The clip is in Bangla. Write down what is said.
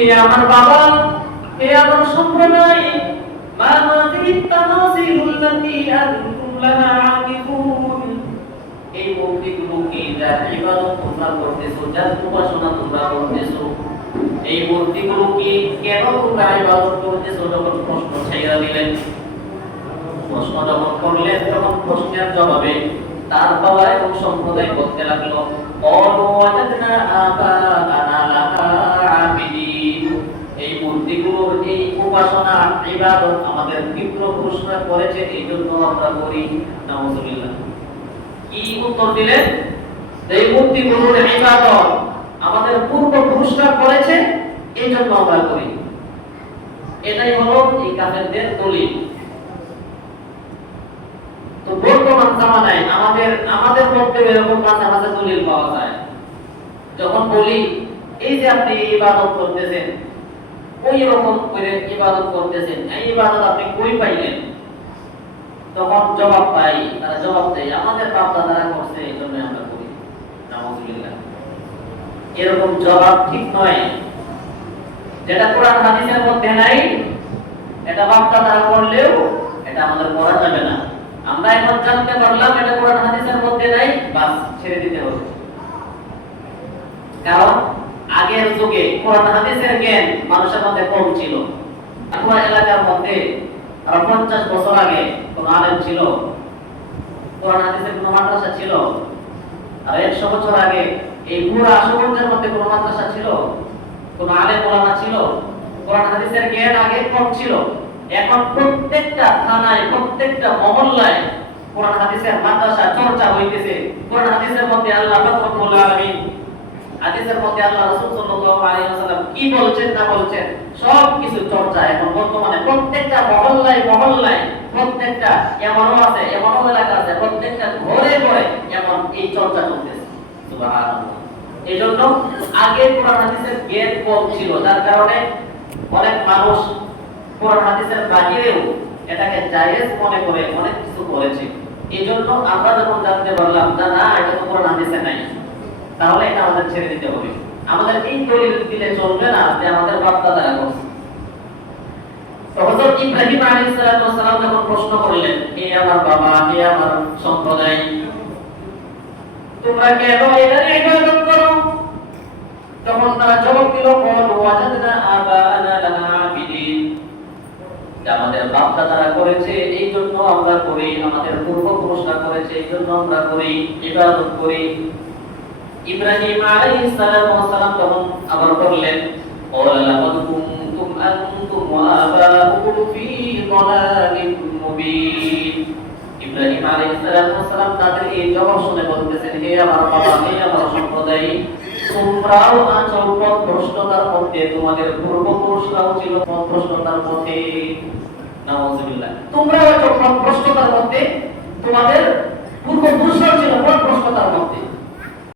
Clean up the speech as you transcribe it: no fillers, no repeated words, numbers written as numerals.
হে আমার বাবা, হে আমার সম্প্রদায়, মা হাযিহি তামাসিলুল্লাতী আনতুম লাহা আকিফুন, এই মূর্তিগুলো কি যার ইবাদত তোমরা করতেছো, যার উপাসনা তোমরা করতেছো, এই মূর্তিগুলো কি কেন তোমরা ইবাদত করতেছো? যখন প্রশ্ন ছাইরা দিলেন, প্রশ্ন যখন করলেন, তখন প্রশ্নের জবাবে তার বাবা এবং সম্প্রদায় বলতে লাগলো, ক্বালু ওয়াজাদনা আবা'ানা লাহা আবিদিন, এই মূর্তিগুলোর এই উপাসনা ইবাদত আমাদের পিতৃপুরুষরা করেছে, এই জন্য আমরা করি। নাউযুবিল্লাহ। কি উত্তর দিলেন? এই মূর্তিগুলোর ইবাদত আমাদের পূর্বপুরুষরা করেছে, এই জন্য আমরা করি। এটাই হলো এই কাফেরদের দলিল। তো বর্তমান জামানায় আমাদের মধ্যে এরকম মাঝে মাঝে দলিল পাওয়া যায়। যখন বলি এই যে আপনি ইবাদত করতেছেন, ওই রকম করে ইবাদত করতেছেন, এই ইবাদত আপনি কই পাইলেন? তখন জবাব পাই, তারা জবাব দেয় আমাদের বাপ দাদারা করছে, এই জন্য আমরা করি। নাউযুবিল্লাহ। এরকম জবাব ঠিক নয়। যেটা কোরআন হাদিসের মধ্যে নাই, এটা বাপ দাদারা করলেও এটা আমাদের করা যাবে না। আমরা এখন জানতে পারলাম এটা কোরআন হাদিসের মধ্যে নাই, বাস ছেড়ে দিতে হবে। কারণ আগের যুগে কোরআন হাদিসের জ্ঞান মানুষের মধ্যে কম ছিল। আমার এলাকার মধ্যে আর 50 বছর আগে কোন আলেম ছিল, কোরআন হাদিসের কোন মাদ্রাসা ছিল? আর 100 বছর আগে এই পুরো আশুগঞ্জের মধ্যে কোন মাদ্রাসা ছিল? কোন আলেম ওলামা ছিল? কোরআন হাদিসের জ্ঞান আগে কম ছিল। এখন প্রত্যেকটা থানায়, প্রত্যেকটা মহল্লায় কোরআন হাদিসের মাদ্রাসা চর্চা হইতেছে। কোরআন হাদিসের মধ্যে আল্লাহ রাব্বুল আলামিন, হাদিসের মধ্যে আল্লাহ রাসূল সাল্লাল্লাহু আলাইহি ওয়াসাল্লাম কি বলছেন না বলছেন সব কিছু চর্চা এখন বর্তমানে প্রত্যেকটা মহল্লায় মহল্লায়, প্রত্যেকটা এমনও আছে, এমনও এলাকা আছে, প্রত্যেকটা ঘরে ঘরে এমন এই চর্চা চলতেছে। সুবহানাল্লাহ। এজন্য আগে কোরআন হাদিসের জ্ঞান কম ছিল, যার কারণে অনেক মানুষ কোরআন হাদিসের বাহিরেও এটাকে জায়েজ মনে করে অনেক কিছু করেছে। এজন্য আমরা যখন জানতে পারলাম যে না, এটা তো কোরআন হাদিসে নাই, তাহলে এটা আমাদের ছেড়ে দিতে হবে। আমাদের এই দলিল দিলে চলবে না যে আমাদের বাপ দাদারা করছে। তো হযরত ইব্রাহিম আলাইহিস সালাম যখন প্রশ্ন করলেন, হে আমার বাবা, হে আমার সম্প্রদায়, তোমরা কেন এটার ইবাদত করো? তখন তারা জবাব দিল, ক্বালু ওয়াজাদনা আবা'ানা লাহা আবিদিন, আমাদের বাপ দাদারা করেছে এই জন্য আমরা করি, আমাদের পূর্বপুরুষরা করেছে এই জন্য আমরা করি, ইবাদত করি। ইব্রাহিম আলাইহিস সালাম তখন আবার বললেন, ক্বালা লাকাদ কুনতুম আনতুম ওয়া আবাউকুম ফী দালালিম মুবিন। ইব্রাহিম আলাইহিস সালাম তাদের এই জবাব শুনে বলতেছেন, হে আমার বাবা, হে আমার সম্প্রদায়, তোমরাও আছো পথভ্রষ্টতার মধ্যে, তোমাদের পূর্বপুরুষরাও ছিল পথভ্রষ্টতার পথে। নাউযুবিল্লাহ। তোমরাও আছো পথভ্রষ্টতার মধ্যে, তোমাদের পূর্বপুরুষরাও ছিল পথভ্রষ্টতার মধ্যে।